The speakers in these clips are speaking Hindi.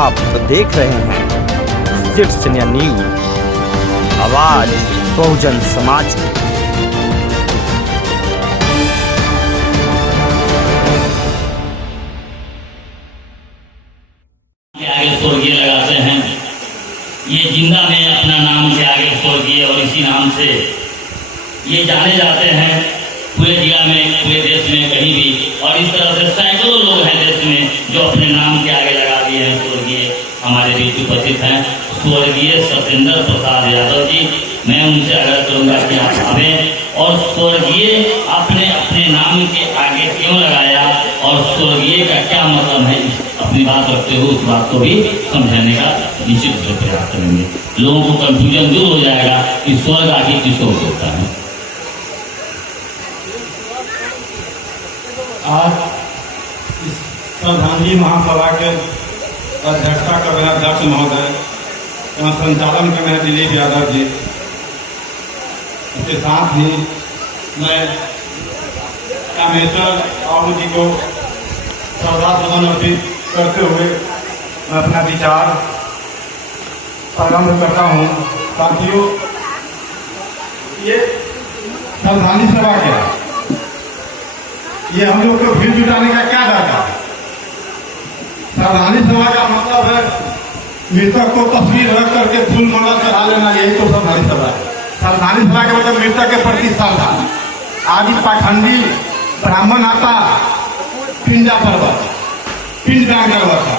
आप देख रहे हैं सिर्फ न्यूज, आवाज बहुजन समाज की। आगे स्वर्गीय लगाते हैं, ये जिंदा में अपना नाम के आगे स्वर्गीय और इसी नाम से ये जाने जाते हैं पूरे जिला में, पूरे देश में, कहीं भी। और इस तरह से सैकड़ों लोग हैं देश में जो अपने नाम के आगे लगा दिए हैं स्वर्गीय। हमारे बीच उपस्थित हैं स्वर्गीय सत्येंद्र प्रसाद यादव जी। मैं उनसे आग्रह करूंगा कि आप आवें और स्वर्गीय अपने अपने नाम के आगे क्यों लगाया और स्वर्गीय का क्या मतलब है, अपनी बात रखते हुए उस बात को भी समझाने का निश्चित रूप से प्रयास करेंगे। लोगों को कंफ्यूजन दूर हो जाएगा कि स्वर्ग आगे किसको होता है। आज इस श्रद्धांजलि महासभा के अध्यक्षता कर रहे अध्यक्ष महोदय एवं संचालन कर रहे हैं दिलीप यादव जी। इसके साथ ही मैं कामेश्वर बाबू जी को श्रद्धासुमन अर्पित करते हुए मैं अपना विचार प्रारंभ करता हूँ। साथियों, ये श्रद्धांजलि सभा क्या है? ये हम लोग को भीड़ जुटाने का क्या दरकार है? श्रद्धांजलि सभा का मतलब है मृतक को तस्वीर रख करके फूल माला चढ़ा लेना, यही तो श्रद्धांजलि सभा है। श्रद्धांजलि सभा के मतलब मृतक के प्रति श्रद्धा। आदि पाखंडी ब्राह्मण आता पिंडा पर्वत, पिंडदान करवाता,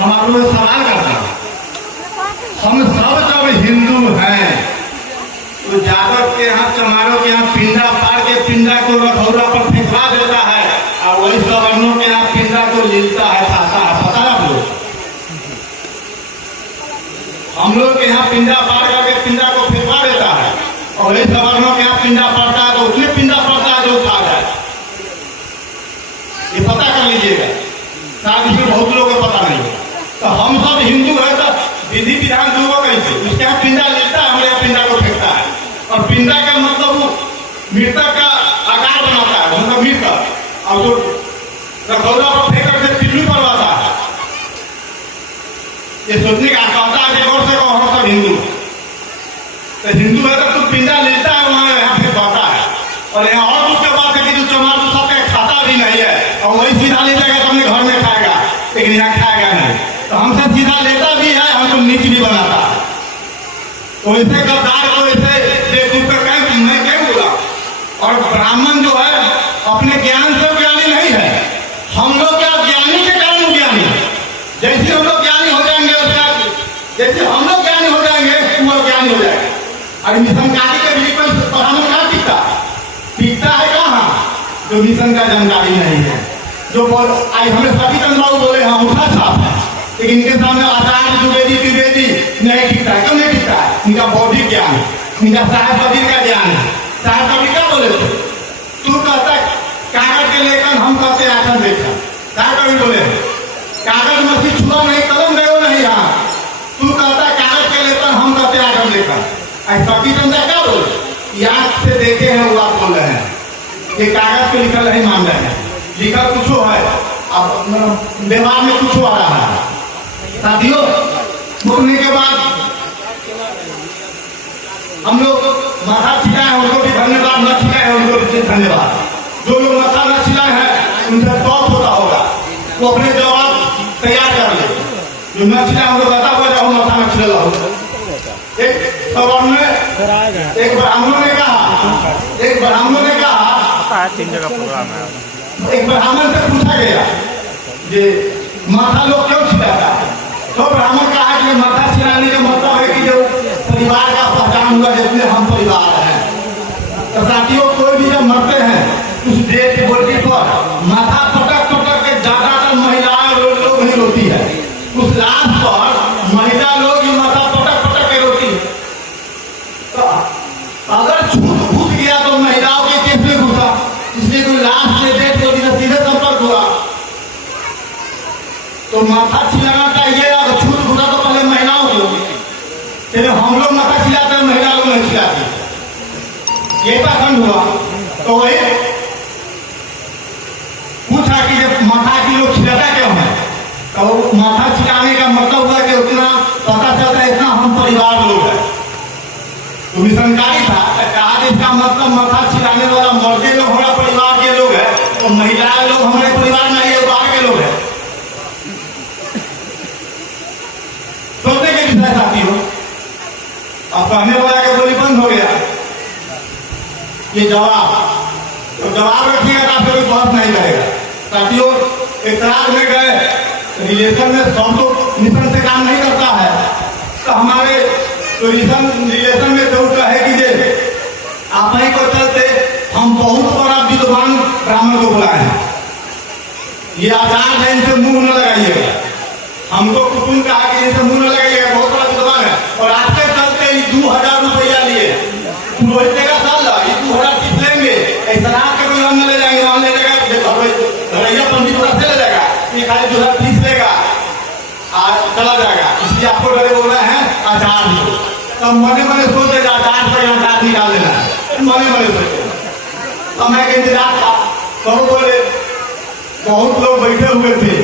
हमारे लोग सवाल करता हम सब जब हिंदू हैं तो यादव के यहाँ, चमारों के यहाँ पिंडा पार के पिंडा को रखौरा पर फेंकवा देता है और वही सवर्णों के यहाँ पिंडा को लेता है, खाता है। पता है आप लोग? हम लोग के यहाँ पिंडा पार करके पिंडा को फेंकवा देता है और वही सवर्णों के यहाँ पिंडा पड़ता है तो उसमें पिंडा पड़ता है जो खा जाए। ये पता कर लीजिएगा, शायद इसमें बहुत लोगों को पता नहीं है। तो हम सब हिंदू है तो विधि विधान जो कैसे उसके यहाँ पिंडा लेता है, हमारे यहाँ पिंडा को फेंकता है। और पिंडा का मतलब वो मृतक का आकार बनाता है, मतलब मृतक, और जो रखौरा पर फेंक करके पिल्लू करवाता है। ये सोचने का कहता है कि और से कहो हम सब हिंदू है। तो हिंदू है तो तू पिंडा लेता है, वहां यहाँ फेंकवाता है। और यहाँ और दूसरी बात है कि जो चमार तो सबका खाता भी नहीं है और वही सीधा ले जाएगा तो अपने घर में खाएगा, लेकिन यहाँ खाएगा नहीं। तो हमसे सीधा लेता भी है, हमको नीच भी बनाता है। तो ऐसे गद्दार को ऐसे बेवकूफ कर मैं क्या बोला। और ब्राह्मण जो है अपने ज्ञान से ज्ञानी नहीं है, हम लोग क्या ज्ञानी के कारण ज्ञानी है। जैसे हम लोग ज्ञानी हो जाएंगे उसका, जैसे हम लोग ज्ञानी हो जाएंगे वो ज्ञानी हो जाएगा। और मिशन कार्य के लिए कोई ब्राह्मण कहाँ टिकता है कहाँ? जो मिशन का जानकारी नहीं है, जो बोल आई हमें सभी चंद्रबाबू बोले हाँ उठा छाप है, लेकिन इनके सामने आचार्य द्विवेदी नहीं टिकता है। क्यों नहीं टिकता है? इनका बौद्धिक ज्ञान, इनका साहेब कबीर का ज्ञान है। साहेब कबीर क्या बोले थे? तू कहता कागज के लेकर, हम कहते आसन लेकर। साहेब कबीर बोले कागज मछली छुआ नहीं, कलम गयो नहीं यहाँ। तू कहता कागज के लेकर, हम कहते आसन लेकर। सती चंद्र क्या बोले? याद से देखे हैं वो आप बोल रहे हैं, ये कागज पे लिखल नहीं मान रहे हैं, लिखल कुछ है, अब व्यवहार में कुछ आ रहा है। साथियों, बोलने के बाद हम लोग माथा छिलाए हैं उनको भी धन्यवाद, न छिलाए हैं उनको भी धन्यवाद। जो लोग माथा न छिलाए हैं उनसे बहुत होता होगा, वो अपने जवाब तैयार कर ले। जो न छिलाए उनको बता हुआ जाओ माथा न छिला हो। एक ब्राह्मणों ने कहा, तीन जगह प्रोग्राम है। एक ब्राह्मण से पूछा गया कि माथा लोग क्यों छिलाता है? तो ब्राह्मण कहा कि माथा छिलाने का मतलब है कि जो परिवार का पहचान हुआ, जिसमें हम परिवार हैं। तो साथियों, कोई भी जब मरते हैं उस डेट की बोली पर माथा पटक पटक के ज्यादातर महिलाएं लोग ही रोती है। उस लाश पर महिला लोग ही माथा पटक पटक के रोती है। तो अगर झूठ घुस गया तो महिलाओं के केस में घुसा, इसलिए कोई लाश से डेट बोली का सीधे संपर्क हुआ तो माथा छिलाना चाहिए। अगर छूट घुसा तो पहले महिलाओं की होगी, लेकिन हम लोग माथा छिलाते हैं, महिला लोग नहीं छिलाती। ये पाखंड हुआ। तो वही पूछा कि जब माथा की लोग छिलाता क्यों है? तो माथा छिटाने का मतलब हुआ कि उतना पता चलता है इतना हम परिवार लोग हैं। तो मिशनकारी था कहा कि इसका मतलब माथा छिटाने वाला मर्दे लोग हमारा परिवार के लोग हैं, तो महिलाएं लोग हमारे परिवार में ये बाहर के लोग हैं। सोचने के विषय साथी हो। अब कहने वाला के बोली बंद हो गया। ये जवाब तो जवाब रखिएगा तो आप कोई बहस नहीं करेगा। साथियों इकरार में गए रिलेशन में सब तो मिशन से काम नहीं करता है, तो हमारे तो रिलेशन में जरूर कहे कि जे आप ही को चलते हम बहुत बड़ा विद्वान ब्राह्मण को बुलाए हैं। ये आचार है, इनसे मुंह न लगाइएगा। हमको कुटुंब कहा कि इनसे मुंह न लगाइएगा, बहुत बड़ा विद्वान है। और आपके चलते 2000 रुपया लिए पुरोहित का साल 2000 किस लेंगे, ऐसा के कोई हम ले जाएंगे, वहां ले जाएगा घरैया पंडित से ले जाएगा, ये खाली 2000 फीस लेगा और चला जाएगा। इसलिए आपको डरे बोल रहे हैं आचार दो। तब मने मने सोचेगा आचार से आचार निकाल लेना है, मने मने सोचेगा। तो मैं इंतजार था, तो बोले बहुत लोग बैठे हुए थे।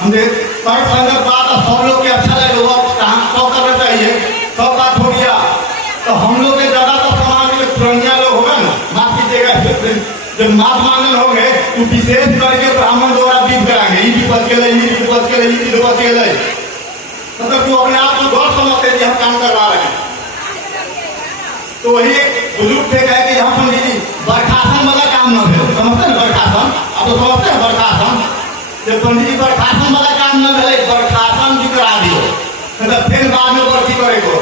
हमने पर संगत बात सब लोग के अच्छा लगे, वो कहाँ करना चाहिए, सब बात हो गया। तो हम लोग के ज्यादा तो समाज में पुरानिया लोग होगा ना, माफ कीजिएगा, जब माफ मांगन हो गए तो विशेष करके ब्राह्मण द्वारा बीत कराएंगे, ये भी बच गए, ये भी बच गए, ये भी बच गए। मतलब वो अपने आप को गौर समझते हैं कि हम काम करवा रहे हैं। तो वही एक बुजुर्ग थे कहे कि हम पंडित जी बरखासन वाला काम न है, समझते ना बरखासन, आप तो समझते हैं बरखासन। जब पंडित जी बरखासन वाला काम न है, बरखासन भी करा दियो, मतलब फिर बाद में बरसी करेगा।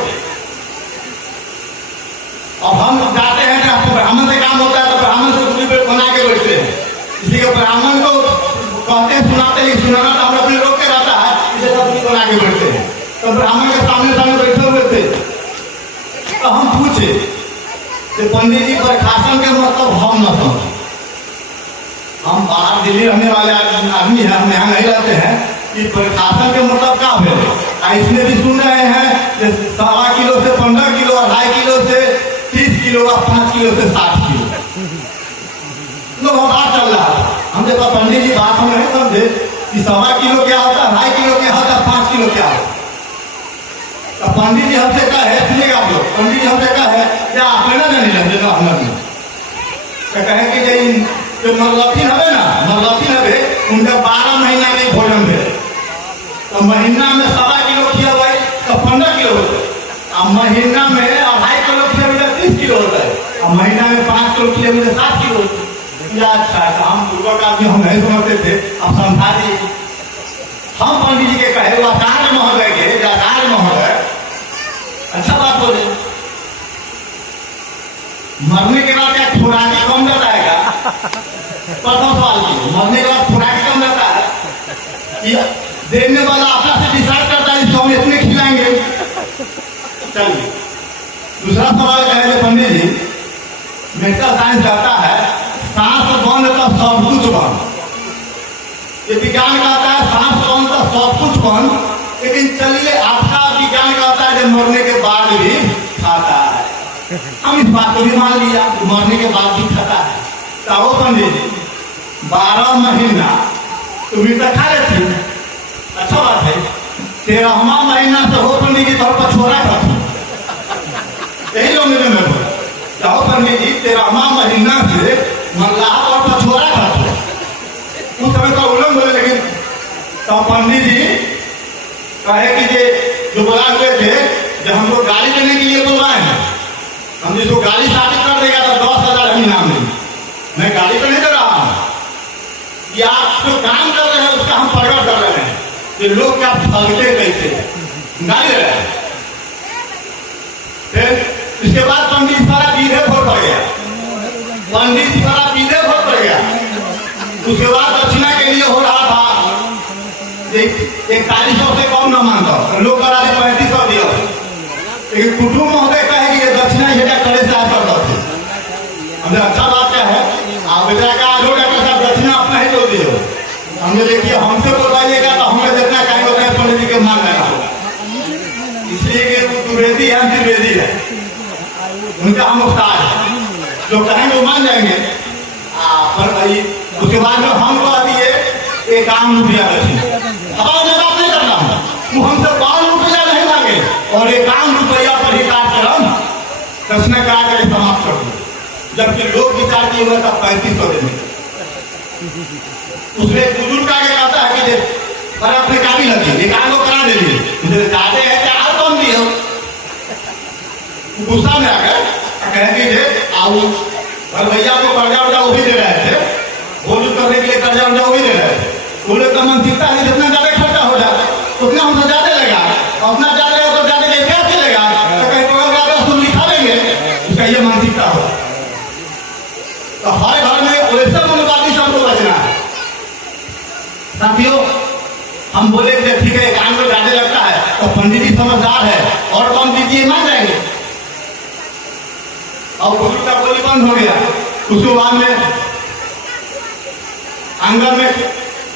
अब हम जाते हैं कि आपको ब्राह्मण से काम होता है, तो ब्राह्मण से दूरी पे बना के बैठते हैं। इसी के ब्राह्मण को कहते सुनाते ही सुनाना तो हम अपने रोक के रहता है, इसे दूरी बना के बैठते हैं। तो ब्राह्मण के सामने सामने बैठे हुए थे, तो हम पूछे कि पंडित जी बरखासन के मतलब हम न समझे। हम बाहर दिल्ली रहने वाले आदमी हैं, हम यहाँ नहीं रहते हैं, कि बरखासन के मतलब क्या है। इसमें भी सुन रहे हैं कि 1.25 किलो से 15 किलो, 2.5 किलो से 30 किलो और 5 किलो से 60 किलो लोग बात चल रहा है। हम देखा पंडित जी बात हम नहीं समझे कि 1.25 किलो क्या होता है, 2.5 किलो क्या होता है, 5 किलो क्या होता है। तो पंडित जी हमसे कहे, सुनिएगा आप लोग, पंडित जी हमसे कहे क्या आप ना जाने लगे तो हम नहीं कहे कि जो मरलथीन है ना, मरलथीन है उनका 12 महीना में भोजन है। तो महीना में 1.25 किलो खिया हुआ तो 15 किलो होता है। अब महीना में 2.5 किलो खिया हुआ 30 किलो होता है। अब महीना में 5 किलो खिया हुआ 7 किलो होता है। या अच्छा है, हम पूर्वक आदमी हम नहीं समझते थे, अब समझा दिए। हम पंडित जी के कहे वो आचार्य महोदय के, आचार्य महोदय अच्छा बात बोले, मरने के बाद क्या खुराकी कम रहता है क्या? प्रथम सवाल की, मरने के बाद खुराकी कम रहता है, देने वाला अपना से डिसाइड करता है इसको हम इतने खिलाएंगे। चलिए दूसरा सवाल कहे पंडित जी, मेडिकल साइंस कहता है सांस बंद तो सब कुछ बंद, ये विज्ञान कहता है सांस बंद तो सब कुछ बंद। लेकिन चलिए आपका विज्ञान कहता है जब मरने के बाद भी खाता है, हम इस बात को भी मान लिया, मरने के बाद भी खाता है। तो पंडित जी 12 महीना तुम्हें तो खा लेती, अच्छा बात है। 13वां महीना से हो पंडित जी तौर पर छोड़ा था, यही लोग मेरे में बोला जाओ पंडित जी 13वां महीना से मल्लाह तौर पर छोड़ा था। उस समय तो उलम बोले, लेकिन तो पंडित जी कहे कि जो बोला हुए थे जब हमको गाड़ी देने के लिए बुलवाए हैं, हम जिसको गाड़ी शादी कर देगा तो 10,000 हम इनाम देंगे। मैं गाड़ी तो नहीं दे रहा हूँ, या आप जो काम कर रहे हैं उसका हम प्रकट कर रहे हैं कि लोग क्या फलते कैसे गाड़ी दे रहे हैं। फिर इसके बाद पंडित सारा पीछे भोट पड़ गया, पंडित सारा पीछे भोट पड़ गया। उसके बाद दक्षिणा के लिए हो रहा था 4100 से कम न मांगो, लोग करा 3500 दिया। लेकिन कुटुंब महोदय कहे कि दक्षिणा हेटा करे से आप कर दो। हमने अच्छा बात क्या है, आप बेटा का आगे डॉक्टर साहब दक्षिणा अपना ही तो दियो। हमने देखिए हमसे बोलाइएगा तो हमें जितना कहेंगे उतना पंडित जी के मान लेना होगा, इसलिए कि वो द्विवेदी है, त्रिवेदी है, उनका हम मुख्तार है, जो कहेंगे वो मान जाएंगे। पर भाई उसके बाद में हम कह दिए 51 रुपया रखी। हवा में बात नहीं करना हूँ, वो हमसे 5 रुपया नहीं मांगे और 51 रुपया पर ही कार्यक्रम प्रश्न करा कर समाप्त कर दिया। जबकि लोग विचार किए हुए तब 3500 देने। उसमें एक बुजुर्ग आगे कहता है कि अरे अपने काबिल लगी 51 को करा दीजिए, मुझे ज्यादा है क्या और कम दिए। गुस्सा में आ गए, कहेंगे आओ और भैया को कर्जा वर्जा वही दे रहे थे, बोलू करने के लिए कर्जा वर्जा वही दे रहे थे। बोले तो मानसिकता है जितना ज्यादा खर्चा हो जाए उतना हमसे ज्यादा लगा, अपना ज्यादा है तो ज्यादा कैसे लगा, तो कहीं प्रोग्राम तुम लिखा देंगे, उसका ये मानसिकता हो। तो हर घर में वैसे मनोवादी सबको बचना है। साथियों, हम बोले कि ठीक है 51 को ज्यादा लगता है तो पंडित जी समझदार है और कम दीजिए, मान जाएंगे। और बुजुर्ग का बोली बंद हो गया। उसके बाद में आंगन में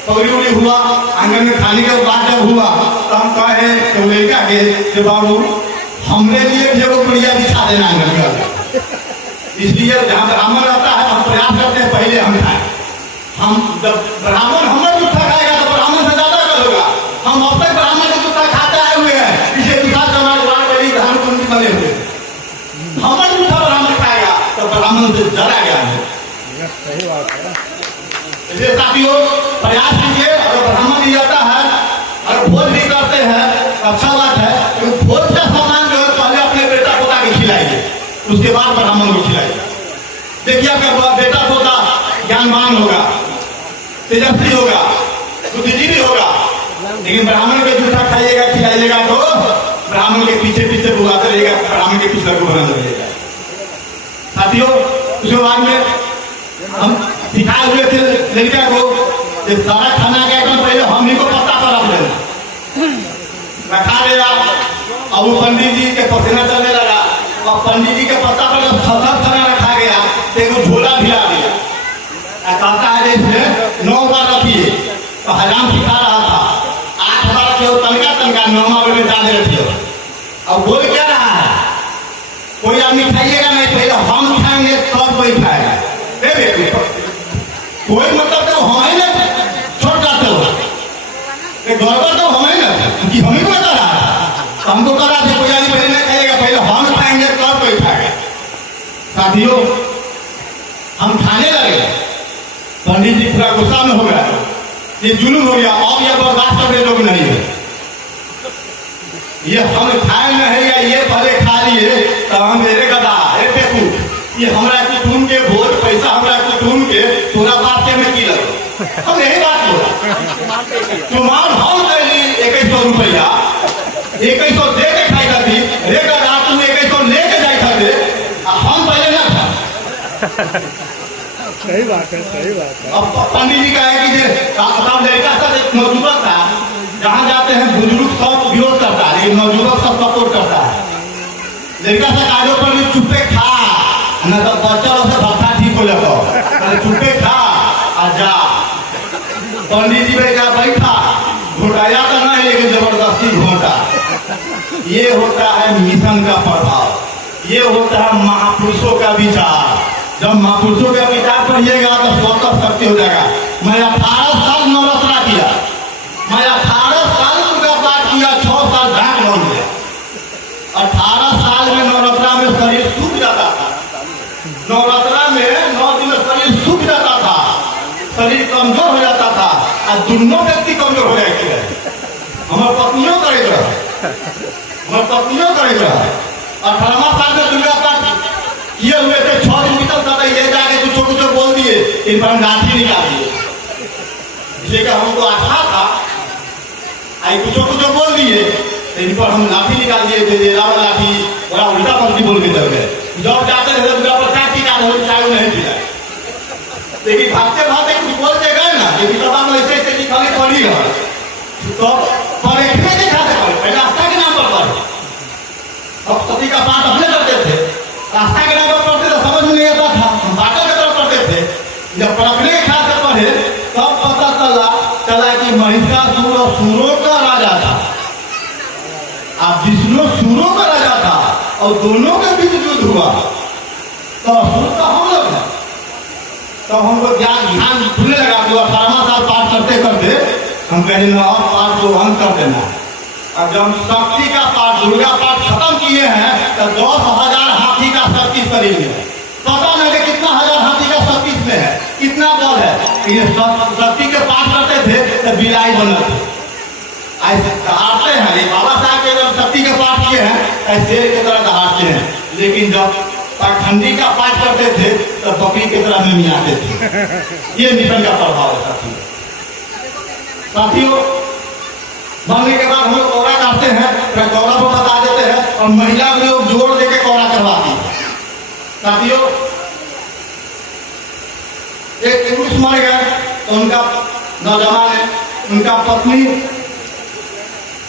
पगड़ी उड़ी हुआ, आंगन में खाने के बाद जब हुआ तो हम कहे तो लड़का के बाबू हमने लिए भी एगो बढ़िया बिछा देना आंगन का। इसलिए जहाँ ब्राह्मण रहता है हम प्रयास करते हैं पहले हम खाएं। हम जब ब्राह्मण हमारे जूठा खाएगा तो ब्राह्मण से ज्यादा कर होगा। हम अब तक ब्राह्मण के जूठा खाते आए हुए हैं, इसे जूठा समाज बड़ी धान कुंडी बने हुए। हमारे जूठा ब्राह्मण खाएगा तो ब्राह्मण से जरा गया है। सही बात है। इसलिए साथियों प्रयास कीजिए, अगर ब्राह्मण नहीं जाता है और भोज भी करते हैं अच्छा बात है, तो भोज का सामान जो है पहले अपने बेटा पोता के खिलाइए, उसके बाद ब्राह्मण को खिलाइए। देखिए आपका बेटा पोता ज्ञानवान होगा, तेजस्वी होगा, बुद्धिजीवी होगा, लेकिन ब्राह्मण के जूठा खाइएगा खिलाइएगा तो ब्राह्मण के पीछे पीछे बुलाते रहेगा, ब्राह्मण के पीछे बना रहेगा। साथियों उसके बाद में हम सिखाए हुए थे लड़का को सारा खाना के एकदम पहले हमनी को पत्ता पर रख देना, रखा देगा। अब वो पंडित जी के पसीना चलने लगा और पंडित जी के पत्ता पर जब सब खाना रखा गया तो एक झोला भिला दिया। कहता है इसमें 9 बार रखिए, तो हजाम सिखा रहा था 8 बार रखिए, तनका तनका 9वां में डाले रखिए। अब बोल क्या रहा है, कोई आदमी खाइएगा नहीं, पहले हम खाएंगे तब कोई खाएगा। कोई मतलब तो हम ही ना छोड़ जाते हो, गड़बड़ तो हम ही ना कि हम ही को बता रहा है, हमको करा थे कोई आदमी पहले नहीं खाइएगा, पहले हम खाएंगे तब कोई खाएगा। साथियों हम खाने लगे, पंडित जी पूरा गुस्सा में हो गया, ये जुलूम हो गया, अब यह बर्दाश्त करने लोग नहीं है। ये हम खाए न है या ये पहले खा लिए तो हम मेरे गदा ये हमरा कुटुम के भोज पैसा हमरा कुटुम के तोरा बात के में की लगो, हम यही बात बोला। तुम्हार हम कैली 2100 रुपया 2100 दे के खाई थी, रे गदा तुम 2100 लेके जाई थे, हम पहले ना था। सही बात है, सही बात है। अब पंडित जी का है कि लड़का सब एक मौजूदा था, जहाँ जाते हैं बुजुर्ग सब विरोध करता है लेकिन मौजूदा सब सपोर्ट करता है। लड़का से काजो पर भी चुप्पे खा न तो बच्चा से भत्ता ठीक हो जाता, चुप्पे खा और जा। पंडित जी में क्या बैठा घोटाया तो नहीं लेकिन जबरदस्ती घोटा। ये होता है मिशन का प्रभाव, ये होता है महापुरुषों का विचार। जब महापुरुषों का विचार पढ़िएगा तो स्वतः शक्ति हो जाएगा। मैं 18 साल नवरत्ना किया, मैं 18 साल दुर्गा पाठ किया, 6 साल ढाक बन गया। 18 साल में नवरत्ना में शरीर सूख जाता था, नवरत्ना में 9 दिन में शरीर सूख जाता था, शरीर कमजोर हो जाता था और दोनों व्यक्ति कमजोर हो जाते थे। हमारे पत्नियों करेगा, हमारे पत्नियों करेगा। 18वां साल में दुर्गा पाठ ये हुए थे, 6 दिन निकल जाता, ये जाके कुछ कुछ बोल दिए, इन पर हम लाठी निकाल दिए। इसलिए हमको आशा था आई कुछ बोल दिए, इन पर हम लाठी निकाल दिए थे, लाठी बड़ा उल्टा पलटी बोल के चल गए। जब जाते थे दुर्गा पर चाय चाय नहीं पिला, लेकिन भागते भागते कुछ बोल के गए ना, लेकिन तब ऐसे खाली पड़ी है तो पर एकने के खाते पहले आस्था के नाम पर पढ़े। अब सती का पाठ अपने करते थे, आस्था के नाम पर पढ़ते तो समझ में नहीं आता था, हम बातों की तरफ पढ़ते थे। जब पढ़ने के खाते पढ़े तब पता चला कि महिषासुर सुरों का राजा था, अब विष्णु सुरों का राजा था और दोनों के बीच युद्ध हुआ तो असुर का हम लोग है। तो हमको ध्यान खुलने लगा कि 18वां साल पाठ करते करते हम कहे न और पाठ को बंद कर देना है। और जब शक्ति का पाठ दुर्गा पाठ खत्म किए हैं तो 10,000 हाथी का शक्ति शरीर में है। पता लगे कितना हजार हाथी का शक्ति में है, कितना बल है। ये शक्ति के पाठ करते थे तो बिलाई बनते थे, ऐसे दहाड़ते हैं। ये बाबा साहब के जब शक्ति के पाठ किए हैं ऐसे शेर की तरह दहाड़ते हैं। लेकिन जब पाखंडी का पाठ करते थे तो बकरी की तरह में आते थे। ये मिशन का प्रभाव है साथियों। साथियों बनने के बाद हम लोग कौड़ा करते हैं, फिर कौड़ा को बता देते हैं और महिला भी लोग जोड़ देके कौड़ा करवाती है। साथियों एक पुरुष मर गए तो उनका नौजवान है, उनका पत्नी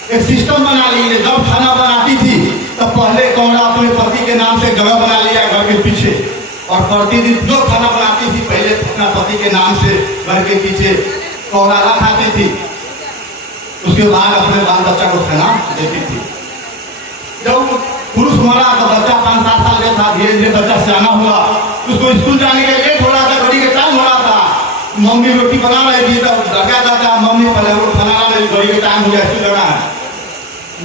एक सिस्टम बना ली। जब खाना बनाती थी तो पहले कौड़ा अपने पति के नाम से जगह बना लिया घर के पीछे, और प्रतिदिन जो खाना बनाती थी पहले अपना पति के नाम से घर के पीछे कौड़ा रखाती थी। उसके बाद अपने बाल बच्चा को खाना देती थी। जब पुरुष मरा तो बच्चा 5-7 साल का था, धीरे धीरे बच्चा सियाना हुआ, उसको स्कूल जाने के लेट हो रहा था, घड़ी के टाइम हो रहा था। मम्मी रोटी बना रही थी तब लगा जाता मम्मी पहले वो खाना ला ले, घड़ी के टाइम हो गया स्कूल जाना है।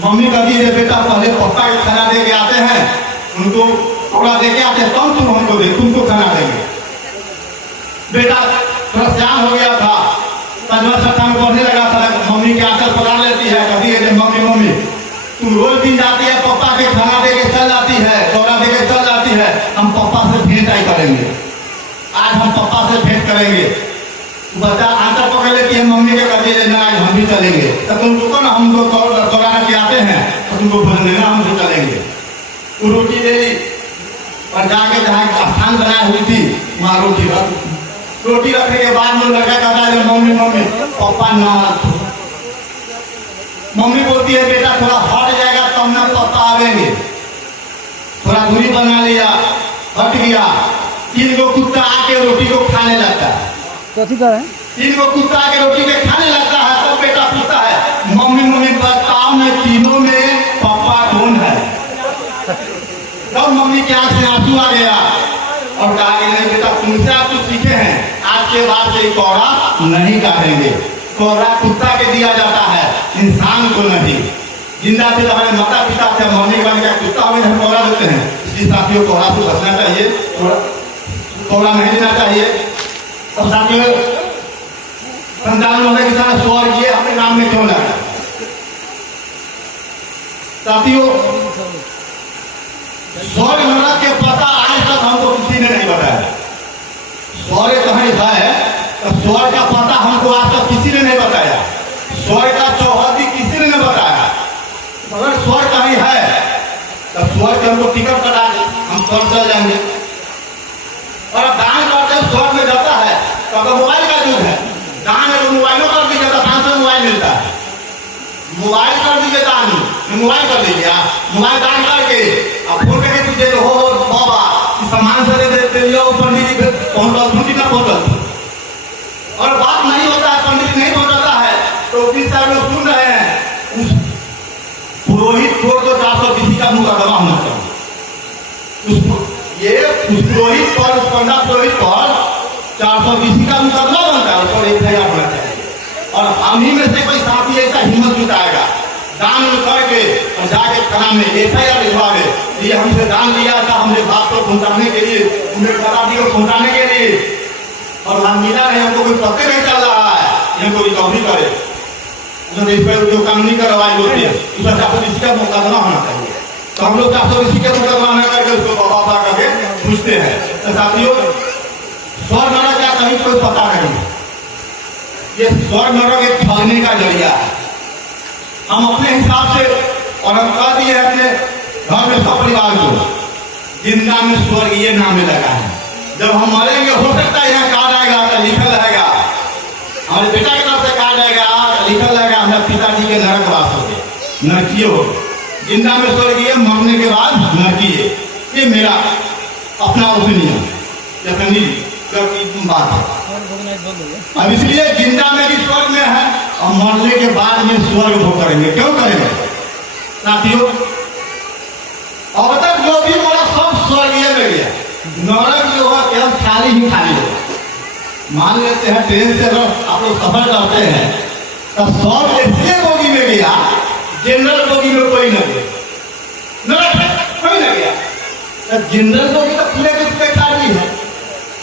मम्मी कहती है बेटा पहले पापा को खाना दे के आते हैं, उनको थोड़ा दे के आते हैं तब तुम हमको दे, तुमको खाना देंगे। बेटा थोड़ा सियान हो गया था, 5वां छठा में पढ़ने लगा था, मम्मी के आंचल पकड़ लेती है, कहती है मम्मी मम्मी तुम रोज दिन जाती है पापा के खाना दे के चल जाती है, कौड़ा दे के चल जाती है, हम पापा से भेंट आई करेंगे, आज हम पापा से भेंट करेंगे। बच्चा आंचल पकड़ लेती है, मम्मी के कहती है आज हम भी चलेंगे। तो तुम रुको ना, हम लोग कौड़ा के आते हैं तो तुमको भोजन देना, हम भी चलेंगे। वो रोटी ले ली और जाके जहाँ स्थान बनाई हुई थी वहाँ रोटी रखने के बाद में लड़का कहता है मम्मी मम्मी पापा ना। मम्मी बोलती है बेटा थोड़ा हट जाएगा तब ना पापा आवेंगे। थोड़ा दूरी बना लिया, हट गया, 3 गो कुत्ता आके रोटी को खाने लगता है। 3 गो कुत्ता आके रोटी के खाने लगता है। तब बेटा पूछता है मम्मी मम्मी बताओ मैं तीनों में पापा कौन है। तब मम्मी के आंख से आंसू आ गया और कहा कि नहीं बेटा तुमसे आप कुछ सीखे हैं, आज के बाद से कौड़ा नहीं काटेंगे। कौड़ा कुत्ता के दिया जाता है, इंसान को नहीं। जिंदा थे तो हमारे माता पिता थे, मम्मी के बाद क्या कुत्ता हमें हम कौड़ा देते हैं। इसलिए साथियों कौड़ा से बचना चाहिए, कौड़ा नहीं देना चाहिए। अब साथियों संतान होने के साथ स्वर्ग ये अपने नाम में क्यों लगा। साथियों स्वर्ग नरक के पता आज तक हमको किसी ने नहीं बताया। स्वर्ग कहीं है तो स्वर्ग का पता हमको आज तक किसी ने नहीं बताया। स्वर्ग का चौहदी किसी ने नहीं बताया। अगर स्वर्ग कहीं है तो स्वर्ग के हमको टिकट कटा दे, हम स्वर्ग चल जाएंगे। और दान करते स्वर्ग में जाता है तो अगर मोबाइल का युग है, दान अगर मोबाइलों कर दीजिए तो 500 मोबाइल मिलता है। मोबाइल कर दीजिए दान, मोबाइल कर दीजिए, मोबाइल दान करके अब फोन करके पूछे हो बाबा सामान से दे पंडित जी पहुंच ना पहुंचल। और बात नहीं होता है, पंडित नहीं पहुंचाता है तो किस साल में सुन रहे हैं उस पुरोहित को तो 420 का मुकदमा होना चाहिए। उस पुरोहित पर, उस पंडित पुरोहित पर 420 का मुकदमा बनता है, उस पर FIR होना चाहिए। और हम ही में से कोई साथी ऐसा हिम्मत जुटाएगा दान करके और जाके थाना में FIR लिखवा दे, ये हमसे दान लिया था, हमने बात को पहुंचाने के लिए, उन्हें शराबी को पहुंचाने के लिए, और हम मिला नहीं, हमको कोई पत्ते नहीं चल रहा है, हमको रिकवरी करे। जो कानूनी कार्रवाई होती है उसका 420 का मुकदमा होना चाहिए। तो हम लोग 420 का मुकदमा न करके उसको बाबा करके पूछते हैं। तो साथियों स्वर्ग नरक क्या कहीं कोई पता नहीं। ये स्वर्ग नरक एक ठगने का जरिया है। हम अपने हिसाब से और हम कह दिए अपने घर में सब परिवार को जिंदा में स्वर्ग ये नाम लगा है। जब हम मरेंगे हो सकता है यहाँ कार्ड आएगा तो लिखल रहेगा, हमारे बेटा की तरफ से कार्ड आएगा लिखल रहेगा हमारे पिताजी के नरक वास हो गए, नरकीय हो। जिंदा में स्वर्गीय, मरने के बाद नरकीय। ये मेरा अपना ओपिनियन बात है। अब इसलिए जिंदा में भी स्वर्ग में है और मरने के बाद में स्वर्ग भोग करेंगे। क्यों करेंगे साथियों? अब तक जो भी मरा सब स्वर्गीय में गया, नरक जो है केवल खाली ही खाली है। मान लेते हैं ट्रेन से अगर आप लोग सफर करते हैं तो सब इसलिए बोगी में गया, जनरल बोगी में कोई न गया, कोई न गया। तो जनरल बोगी तो पूरे के पूरे खाली है।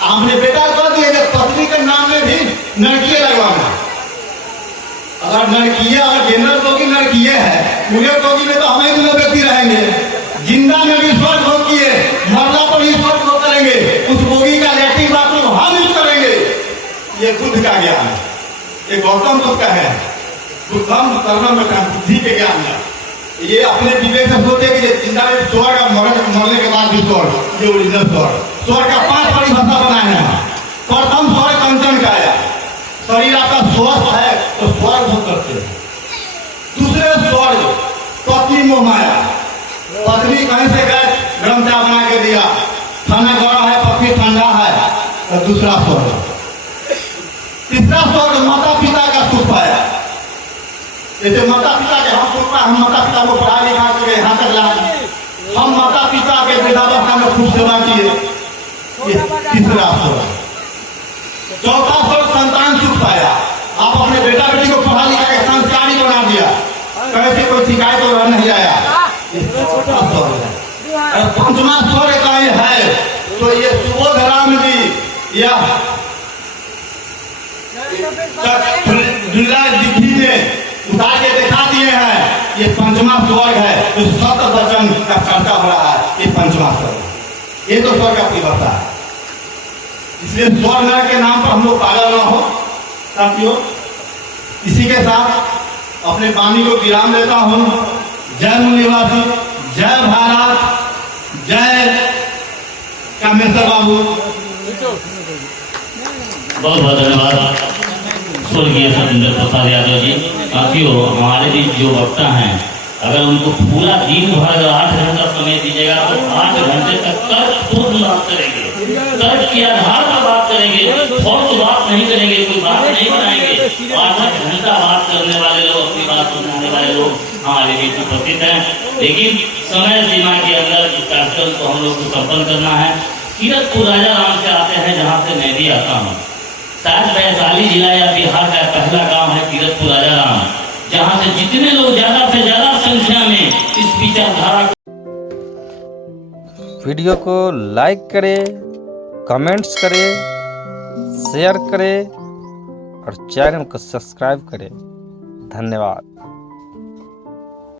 आपने बेटा कह दिया कि पत्नी के नाम में भी लड़कियां लगवाना। अगर लड़कियां और जनरल बोगी लड़कियां है, पूरे बोगी में तो हम ही दोनों व्यक्ति रहेंगे। जिंदा में भी स्वर्ग भोग किए, मरला पर भी स्वर्ग भोग करेंगे। उस बोगी का लैट्रिन बाथरूम हम यूज करेंगे। ये बुद्ध का ज्ञान है, ये गौतम बुद्ध का है। बुद्धम कर्म बुद्धि के ज्ञान है। ये अपने विवेक से सोचे कि ये जिंदा में स्वर्ग का मरने के बाद भी स्वर्ग, ये ओरिजिनल स्वर्ग। स्वर्ग का 5 परिभाषा बनाए हैं। प्रथम स्वर्ग कंचन का है, शरीर आपका स्वस्थ है तो स्वर्ग भोग करते हैं। दूसरे स्वर्ग पत्नी मोह माया, पत्नी कहीं से गए गरम चाय बना के दिया, खाना गर्म है पत्नी ठंडा है, तो दूसरा स्वर्ग। तीसरा स्वर्ग माता पिता का सुख पाया। जैसे माता पिता के हम सुख पाए, हम माता पिता को पढ़ा लिखा के यहाँ तक लाए, हम माता पिता के वृद्धावस्था में खूब सेवा किए, ये तीसरा स्वर्ग। चौथा स्वर्ग संतान सुख पाया। आप अपने बेटा बेटी को पढ़ा लिखा के संस्कारी बना दिया, कैसे कोई शिकायत और नहीं आया, ये चौथा स्वर्ग है। और पंचमा स्वर्ग का ये है तो ये सुबोध राम जी या दिखी में उतार के दिखा दिए हैं। ये पंचमा स्वर्ग है, जो सत वचन का चर्चा हो रहा है, ये पंचमा स्वर्ग। ये तो स्वर्ग का परिभाषा है। इसलिए स्वर्ग नरक के नाम पर हम लोग पागल ना हो साथियों। इसी के साथ अपने वाणी को विराम देता हूँ। जय मूल निवासी, जय भारत, जय कामेश्वर बाबू। बहुत बहुत धन्यवाद स्वर्गीय सतेंद्र प्रसाद यादव जी। साथियों, हमारे भी जो वक्ता हैं, अगर उनको पूरा दिन भर 8 घंटा समय दीजिएगा तो 8 घंटे तक तर्कपूर्ण बात करेंगे, तर्क के आधार पर बात करेंगे, फॉल्स बात नहीं करेंगे, कोई बात नहीं बनाएंगे। 8 घंटा बात करने वाले लोग, अपनी बात सुनाने वाले लोग हमारे बीच उपस्थित हैं। लेकिन समय सीमा के अंदर इस कार्यक्रम को हम लोग को संपन्न करना है। कीरतपुर राजा राम से आते हैं, जहाँ से मैं भी आता हूँ। शायद वैशाली जिला या बिहार का पहला गांव है कीरतपुर राजा राम, जहाँ से जितने लोग ज्यादा से ज्यादा संख्या में इस विचारधारा। वीडियो को लाइक करें, कमेंट्स करें, शेयर करें और चैनल को सब्सक्राइब करें। धन्यवाद।